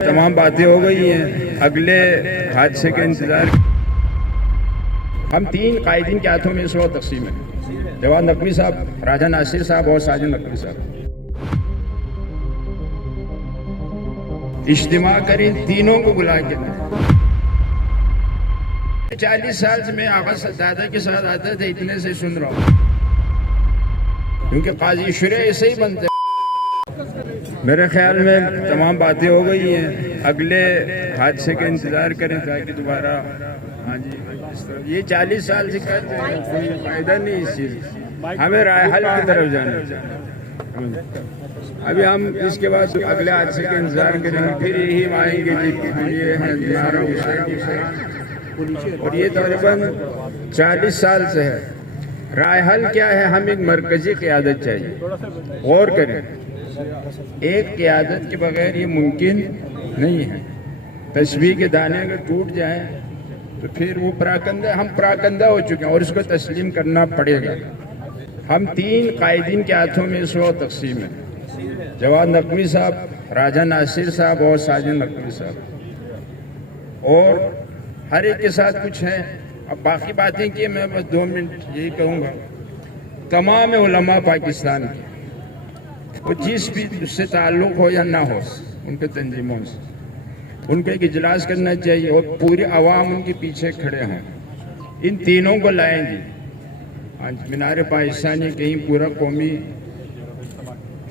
تمام باتیں ہو گئی ہیں، اگلے حادثے کے انتظار۔ ہم 3 قائدین کے ہاتھوں میں اس وقت تقسیم ہے، جواد نقوی صاحب، راجہ ناصر صاحب اور ساجد نقوی صاحب۔ اجتماع کریں، تینوں کو بلا کے 40 سال سے میں آغا دادا کے ساتھ آتا تھا، اتنے سے سن رہا ہوں، کیونکہ قاضی شرع ایسے ہی بنتے ہیں۔ میرے خیال میں تمام باتیں ہو گئی ہیں، اگلے حادثے کے انتظار کریں تاکہ دوبارہ یہ 40 سال سے کرتے ہیں، کوئی فائدہ نہیں اس چیز، ہمیں رائے حل کی طرف جانا۔ ابھی ہم اس کے بعد اگلے حادثے کے انتظار کریں گے، پھر یہی آئیں گے یہ ہے نعرہ حسین، اور یہ تقریباً 40 سال سے ہے۔ رائے حل کیا ہے؟ ہم ایک مرکزی قیادت چاہیے، غور کریں، ایک قیادت کے بغیر یہ ممکن نہیں ہے۔ تسبیح کے دانے اگر ٹوٹ جائیں تو پھر وہ ہم پراکندہ ہو چکے ہیں اور اس کو تسلیم کرنا پڑے گا۔ ہم 3 قائدین کے ہاتھوں میں اس وقت تقسیم ہے، جواد نقوی صاحب، راجہ ناصر صاحب اور ساجد نقوی صاحب، اور ہر ایک کے ساتھ کچھ ہے۔ اب باقی باتیں کی میں بس 2 منٹ یہی کہوں گا، تمام علماء پاکستان کے، وہ جس بھی اس سے تعلق ہو یا نہ ہو، ان کے تنظیموں سے ان کو ایک اجلاس کرنا چاہیے اور پوری عوام ان کے پیچھے کھڑے ہیں۔ ان تینوں کو لائیں گے، مینار پاکستانی کہیں پورا قومی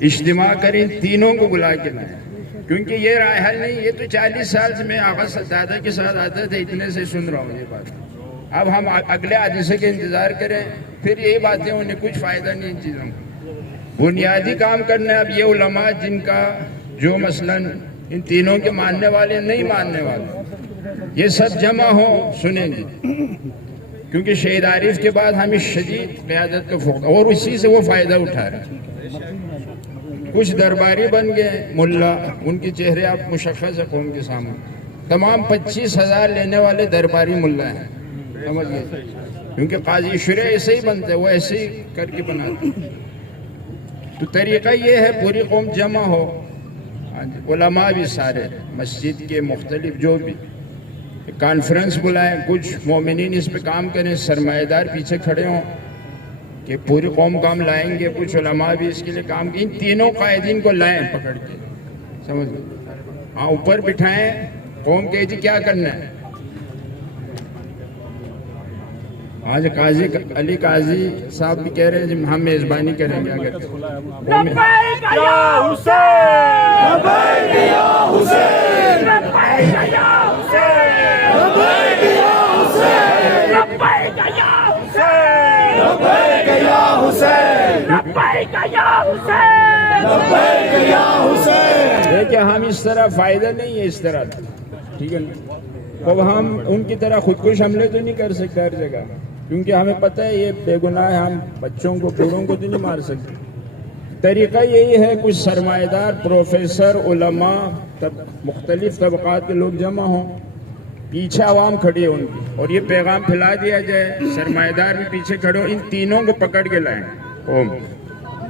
اجتماع کریں، تینوں کو بلا کے لائیں، کیونکہ یہ رائے حل نہیں، یہ تو 40 سال سے میں آغا دادا کے ساتھ آتا تھا، اتنے سے سن رہا ہوں یہ بات۔ اب ہم اگلے حادثے کے انتظار کریں، پھر یہی باتیں انہیں کچھ فائدہ نہیں ان چیزوں کو، بنیادی کام کرنا ہے۔ اب یہ علماء جن کا جو مثلاً ان تینوں کے ماننے والے نہیں ماننے والے، یہ سب جمع ہوں، سنیں گے، کیونکہ شہید عارف کے بعد ہمیں شدید قیادت کا فوق، اور اسی سے وہ فائدہ اٹھا رہے ہیں۔ کچھ درباری بن گئے ملا، ان کے چہرے آپ مشخص ہے قوم کے سامنے، تمام 25,000 لینے والے درباری ملا ہیں، سمجھ گئے، کیونکہ قاضی شرع ایسے ہی بنتے ہیں، وہ ایسے ہی کر کے بناتے ہیں۔ تو طریقہ یہ ہے پوری قوم جمع ہو، علماء بھی سارے مسجد کے مختلف جو بھی کانفرنس بلائیں، کچھ مومنین اس پہ کام کریں، سرمایہ دار پیچھے کھڑے ہوں کہ پوری قوم کام لائیں گے، کچھ علماء بھی اس کے لیے کام کریں، ان تینوں قائدین کو لائیں پکڑ کے، سمجھ گئے، اوپر بٹھائیں، قوم کہے جی کیا کرنا ہے۔ آج قاضی علی قاضی صاحب بھی کہہ رہے ہیں ہم میزبانی کریں گے، اگر لبیک یا حسین، لبیک یا حسین، لبیک یا حسین، لبیک یا حسین، لبیک یا حسین، لبیک یا حسین، لبیک یا حسین، لبیک یا حسین۔ دیکھیں ہم اس طرح فائدہ نہیں ہے، اس طرح ٹھیک ہے نا، اب ہم ان کی طرح خودکش حملے تو نہیں کر سکتے ہر جگہ، کیونکہ ہمیں پتہ ہے یہ بے گناہ ہے، ہم بچوں کو بوڑھوں کو تو نہیں مار سکتے۔ طریقہ یہی ہے، کچھ سرمایہ دار، پروفیسر، علماء، مختلف طبقات کے لوگ جمع ہوں، پیچھے عوام کھڑی ہے ان کی، اور یہ پیغام پھیلا دیا جائے، سرمایہ دار بھی پیچھے کھڑے ہو، ان تینوں کو پکڑ کے لائیں،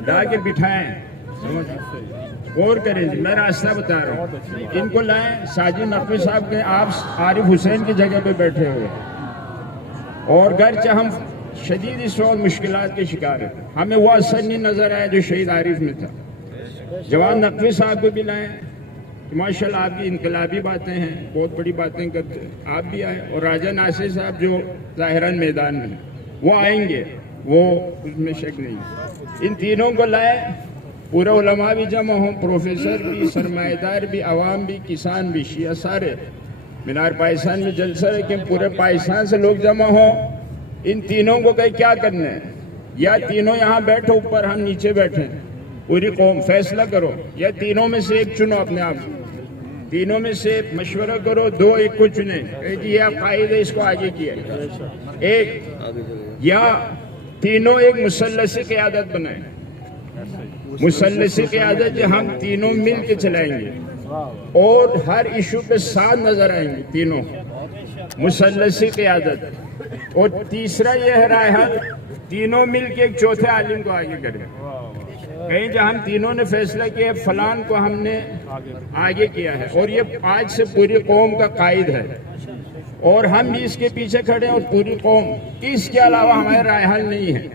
لا کے بٹھائیں، غور کریں جی، میں راستہ بتا رہا ہوں، ان کو لائیں، ساجد نقوی صاحب کے آپ عارف حسین کی جگہ پہ بیٹھے ہوئے، اور گرچہ ہم شدید اس وقت مشکلات کے شکار ہیں، ہمیں وہ اثر نہیں نظر آیا جو شہید عارف میں تھا۔ جواد نقوی صاحب کو بھی لائیں، ماشاءاللہ آپ کی انقلابی باتیں ہیں، بہت بڑی باتیں کرتے ہیں، آپ بھی آئیں، اور راجہ ناصر صاحب جو ظاہراً میدان میں وہ آئیں گے، وہ اس میں شک نہیں۔ ان تینوں کو لائیں، پورے علماء بھی جمع ہوں، پروفیسر بھی، سرمایہ دار بھی، عوام بھی، کسان بھی، شیعہ سارے، مینار پاکستان میں جلسہ رکھیں، پورے پاکستان سے لوگ جمع ہوں، ان تینوں کو کہیں کیا کرنا ہے، یا تینوں یہاں بیٹھو اوپر، ہم نیچے بیٹھیں، پوری قوم فیصلہ کرو، یا تینوں میں سے ایک چنو، اپنے آپ تینوں میں سے مشورہ کرو، 2 ایک کو چنیں، کہ جی یہ قائد ہے، اس کو آگے کیا ایک، یا تینوں ایک مثلثی قیادت بنائیں، مثلثی قیادت جو ہم تینوں مل کے چلائیں گے، اور ہر ایشو پہ ساتھ نظر آئیں گے تینوں، مثلثی قیادت۔ اور تیسرا یہ ہے رائے حل، تینوں مل کے ایک چوتھے عالم کو آگے کریں، کہیں جو ہم تینوں نے فیصلہ کیا فلان کو ہم نے آگے کیا ہے اور یہ آج سے پوری قوم کا قائد ہے اور ہم بھی اس کے پیچھے کھڑے ہیں اور پوری قوم، اس کے علاوہ ہمارے رائے حل نہیں ہے۔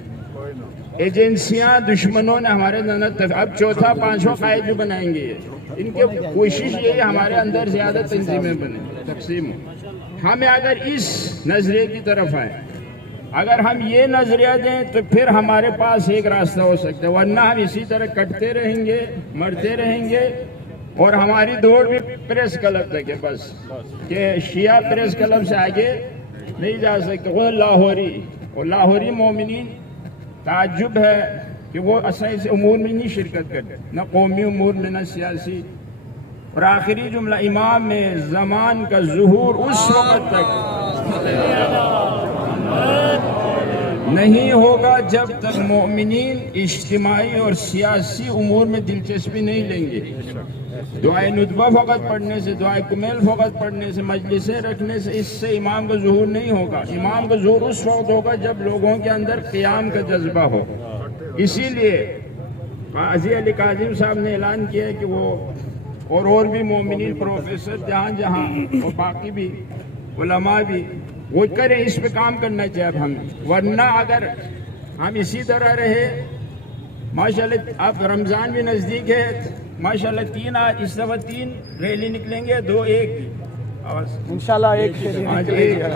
ایجنسیاں دشمنوں نے ہمارے اندر اب چوتھا پانچواں قائد بھی بنائیں گے، ان کی کوشش یہ ہے ہمارے اندر زیادہ تنظیمیں بنیں، تقسیم ہو۔ ہمیں اگر اس نظریے کی طرف آئیں، اگر ہم یہ نظریہ دیں تو پھر ہمارے پاس ایک راستہ ہو سکتا ہے، ورنہ ہم اسی طرح کٹتے رہیں گے، مرتے رہیں گے اور ہماری دوڑ بھی پریس کلب تک ہے بس، کہ شیعہ پریس کلب سے آگے نہیں جا سکتے۔ وہ لاہوری مومنین تعجب ہے کہ وہ اساسی امور میں نہیں شرکت کرتے، نہ قومی امور میں نہ سیاسی۔ اور آخری جملہ، امام زمان کا ظہور اس وقت تک نہیں ہوگا جب تک مومنین اجتماعی اور سیاسی امور میں دلچسپی نہیں لیں گے۔ دعائے ندبہ فقط پڑھنے سے، دعائے کمیل فقط پڑھنے سے، مجلسیں رکھنے سے اس سے امام کا ظہور نہیں ہوگا۔ امام کا ظہور اس وقت ہوگا جب لوگوں کے اندر قیام کا جذبہ ہو۔ اسی لیے قاضی علی کاظم صاحب نے اعلان کیا ہے کہ وہ اور بھی مومنین پروفیسر جہاں جہاں اور باقی بھی علماء بھی وہ کریں، اس پہ کام کرنا چاہیے اب ہم، ورنہ اگر ہم اسی طرح رہے، ماشاءاللہ اب رمضان بھی نزدیک ہے، ماشاءاللہ اس دفعہ 3 ریلی نکلیں گے، 2 1 انشاءاللہ ایک آج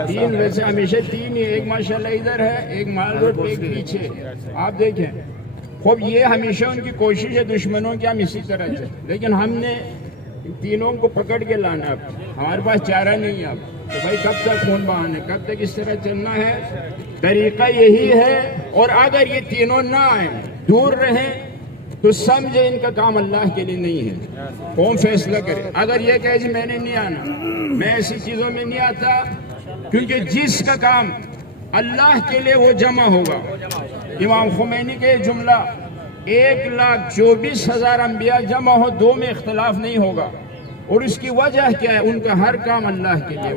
3 ویسے ہمیشہ 3 ہی، ایک ماشاءاللہ ادھر ہے، ایک مال روڈ پہ، ایک پیچھے، آپ دیکھیں خوب۔ یہ ہمیشہ ان کی کوشش ہے دشمنوں کی، ہم اسی طرح چلیں، لیکن ہم نے تینوں کو پکڑ کے لانا، اب ہمارے پاس چارہ نہیں ہے اب کہ بھائی کب تک خون بہانا ہے، کب تک اس طرح چلنا ہے، طریقہ یہی ہے۔ اور اگر یہ تینوں نہ آئیں، دور رہیں، تو سمجھے ان کا کام اللہ کے لیے نہیں ہے، قوم فیصلہ کرے۔ اگر یہ کہے جی میں نے نہیں آنا، میں ایسی چیزوں میں نہیں آتا، کیونکہ جس کا کام اللہ کے لیے وہ جمع ہوگا۔ امام خمینی کے جملہ 1,24,000 انبیاء جمع ہو، 2 میں اختلاف نہیں ہوگا، اور اس کی وجہ کیا ہے؟ ان کا ہر کام اللہ کے لیے۔